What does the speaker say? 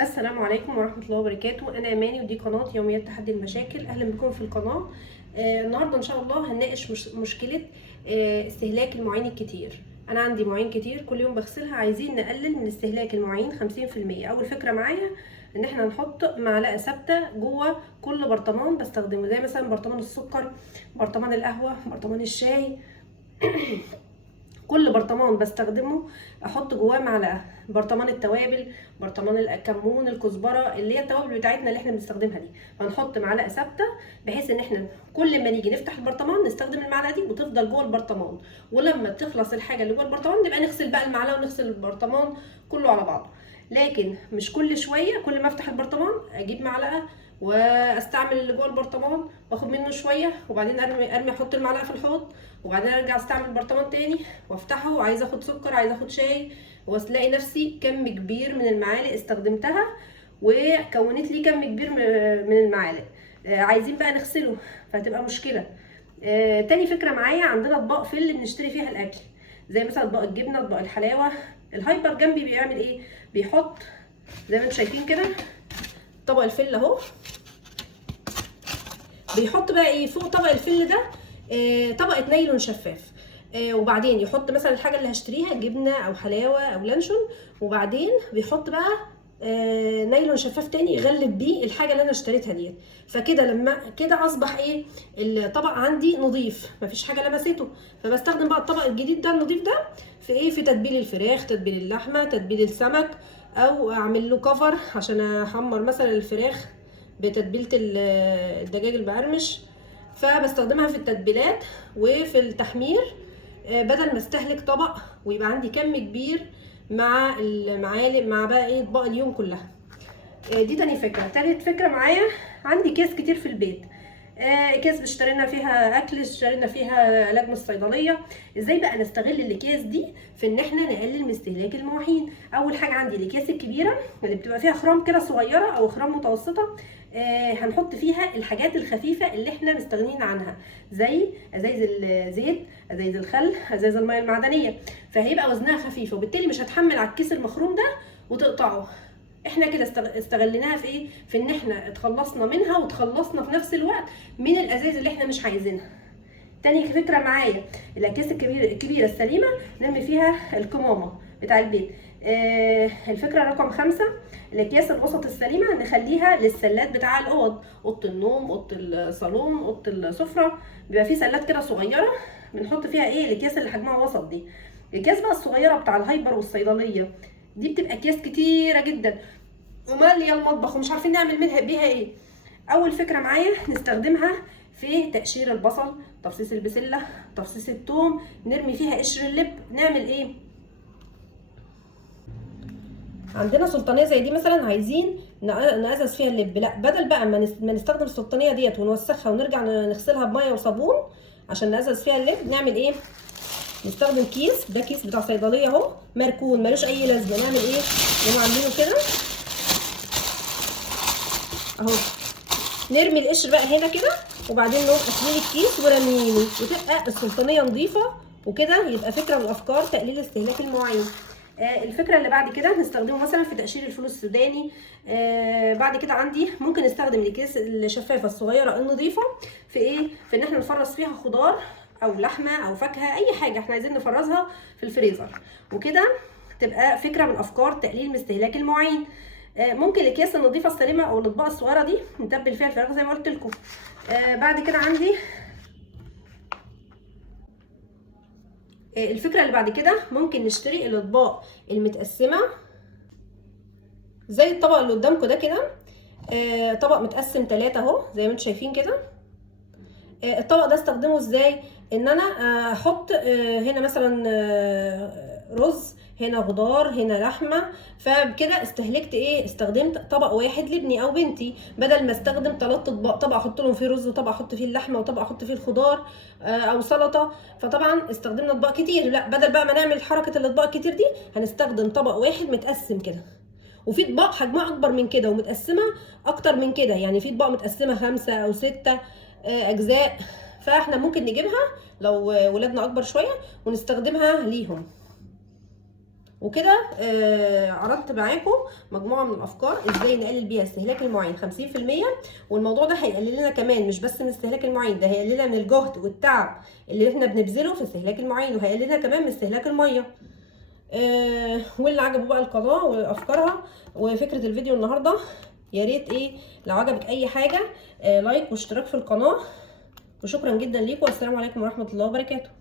السلام عليكم ورحمة الله وبركاته. أنا أماني ودي قناة يوميات تحدي المشاكل. أهلا بكم في القناة. النهاردة إن شاء الله هنناقش مشكلة استهلاك المواعين الكتير. أنا عندي مواعين كتير كل يوم بغسلها، عايزين نقلل من استهلاك المواعين 50%. أول فكرة معايا إن احنا نحط معلقة ثابتة جوه كل برطمان بستخدمه، زي مثلا برطمان السكر، برطمان القهوة، برطمان الشاي. كل برطمان بستخدمه احط جواه معلقه. برطمان التوابل، برطمان الكمون، الكزبره، اللي هي التوابل بتاعتنا اللي احنا بنستخدمها دي، فنحط معلقه ثابته بحيث ان احنا كل ما نيجي نفتح البرطمان نستخدم المعلقه دي وتفضل جوه البرطمان، ولما تخلص الحاجه اللي جوه البرطمان نبقى نغسل بقى المعلقه ونغسل البرطمان كله على بعضه. لكن مش كل شويه كل ما افتح البرطمان اجيب معلقه واستعمل اللي جوه البرطمان واخد منه شويه وبعدين ارمي احط المعلقه في الحوض وبعدين ارجع استعمل البرطمان تاني وافتحه وعايزه اخد سكر، عايزه اخد شاي، والاقي نفسي كم كبير من المعالق استخدمتها وكونت لي كم كبير من المعالق. عايزين بقى نغسله فهتبقى مشكله. تاني فكره معايا، عندنا اطباق فل بنشتري فيها الاكل، زي مثلا اطباق الجبنه، اطباق الحلاوه. الهايبر جنبي بيعمل ايه؟ بيحط زي ما انتم شايفين كده طبق الفل اهو، بيحط بقى ايه فوق طبق الفل ده؟ طبقه نايلون شفاف. وبعدين يحط مثلا الحاجه اللي هشتريها جبنه او حلاوه او لانشون، وبعدين بيحط بقى نايلون شفاف تاني يغلب بيه الحاجه اللي انا اشتريتها ديت. فكده لما كده اصبح ايه؟ الطبق عندي نظيف، مفيش حاجه لمسته. فبستخدم بقى الطبق الجديد ده النظيف ده في ايه؟ في تتبيل الفراخ، تتبيل اللحمه، تتبيل السمك، او اعمل له كفر عشان احمر مثلا الفراخ بتتبيله الدجاج المقرمش. فبستخدمها في التتبيلات وفي التحمير، بدل ما استهلك طبق ويبقى عندي كم كبير مع المعالق مع بقى ايه اطباق اليوم كلها. دي تاني فكره. تالت فكره معايا، عندي اكياس كتير في البيت. اكياس اشترينا فيها اكل، اشترينا فيها علاج من الصيدليه. ازاي بقى نستغل الاكياس دي في ان احنا نقلل من استهلاك المواعين؟ اول حاجه عندي الاكياس الكبيره اللي بتبقى فيها خرام كده صغيره او خرام متوسطه، هنحط فيها الحاجات الخفيفه اللي احنا مستغنيين عنها، زي ازايز الزيت، ازايز الخل، ازايز الميه المعدنيه. فهيبقى وزنها خفيف وبالتالي مش هتحمل على الكيس المخروم ده وتقطعه. احنا كده استغليناها في ايه؟ في ان احنا اتخلصنا منها وتخلصنا في نفس الوقت من الازايز اللي احنا مش عايزينها. تاني فكره معايا، الاكياس الكبيره السليمه نرمي فيها الكمامه بتاع البيت. الفكره رقم 5، الاكياس الوسط السليمه نخليها للسلات بتاع الاوض، اوضه النوم، اوضه الصالون، اوضه السفره. بيبقى في سلات كده صغيره بنحط فيها ايه؟ الاكياس اللي حجمها وسط دي. الاكياس بقى الصغيره بتاع الهايبر والصيدليه دي بتبقى اكياس كتيره جدا وماليه المطبخ ومش عارفين نعمل منها بيها ايه. اول فكره معايا نستخدمها في تقشير البصل، تفصيص البسله، تفصيص الثوم، نرمي فيها قشر اللب. نعمل ايه؟ عندنا سلطانيه زي دي مثلا عايزين نقزز فيها اللب، لا بدل بقى ما نستخدم السلطانيه ديت ونوسخها ونرجع نغسلها بميه وصابون عشان نقزز فيها اللب، نعمل ايه؟ نستخدم كيس، ده كيس بتاع صيدليه اهو مركون ملوش اي لازمه. نعمل ايه؟ نقوم عاملينه كده اهو، نرمي القشر بقى هنا كده وبعدين نقوم قافلين الكيس ورامينه وتبقى السلطانيه نظيفه. وكده يبقى فكره من افكار تقليل استهلاك المواعين. الفكره اللي بعد كده نستخدمه مثلا في تقشير الفول السوداني. بعد كده عندي ممكن نستخدم الاكياس الشفافه الصغيره النظيفه في ايه؟ في ان احنا نفرز فيها خضار او لحمه او فاكهه، اي حاجه احنا عايزين نفرزها في الفريزر. وكده تبقى فكره من افكار تقليل من استهلاك المواعين. ممكن الاكياس النظيفه السليمه او الاطباق الصغيره دي نتبل فيها الفراخ زي ما قلت لكم. بعد كده عندي الفكره اللي بعد كده، ممكن نشتري الاطباق المتقسمه زي الطبق اللي قدامكم ده كده. طبق متقسم 3 اهو زي ما انتم شايفين كده. الطبق ده استخدمه ازاي؟ ان انا احط هنا مثلا رز، هنا خضار، هنا لحمه. فبكده استهلكت ايه؟ استخدمت طبق واحد لابني او بنتي بدل ما استخدم 3 اطباق، طبق احط لهم فيه رز وطبق احط فيه اللحمه وطبق احط فيه الخضار او سلطه. فطبعا استخدمنا اطباق كتير. لا، بدل بقى ما نعمل حركه الاطباق الكتير دي هنستخدم طبق واحد متقسم كده. وفي اطباق حجمها اكبر من كده ومتقسمه اكتر من كده، يعني في اطباق متقسمه 5 أو 6 اجزاء. فاحنا ممكن نجيبها لو ولادنا اكبر شويه ونستخدمها ليهم. وكده عرضت معاكم مجموعه من الافكار ازاي نقلل بيها استهلاك المواعين 50%. والموضوع ده هيقلل لنا كمان مش بس من استهلاك المواعين، ده هيقلل لنا من الجهد والتعب اللي احنا بنبذله في استهلاك المواعين، وهيقلل لنا كمان من استهلاك الميه. واللي عجبه بقى القناه وافكارها وفكره الفيديو النهارده، يا ريت لو عجبك اي حاجه لايك واشتراك في القناه. وشكرا جدا ليكم، والسلام عليكم ورحمه الله وبركاته.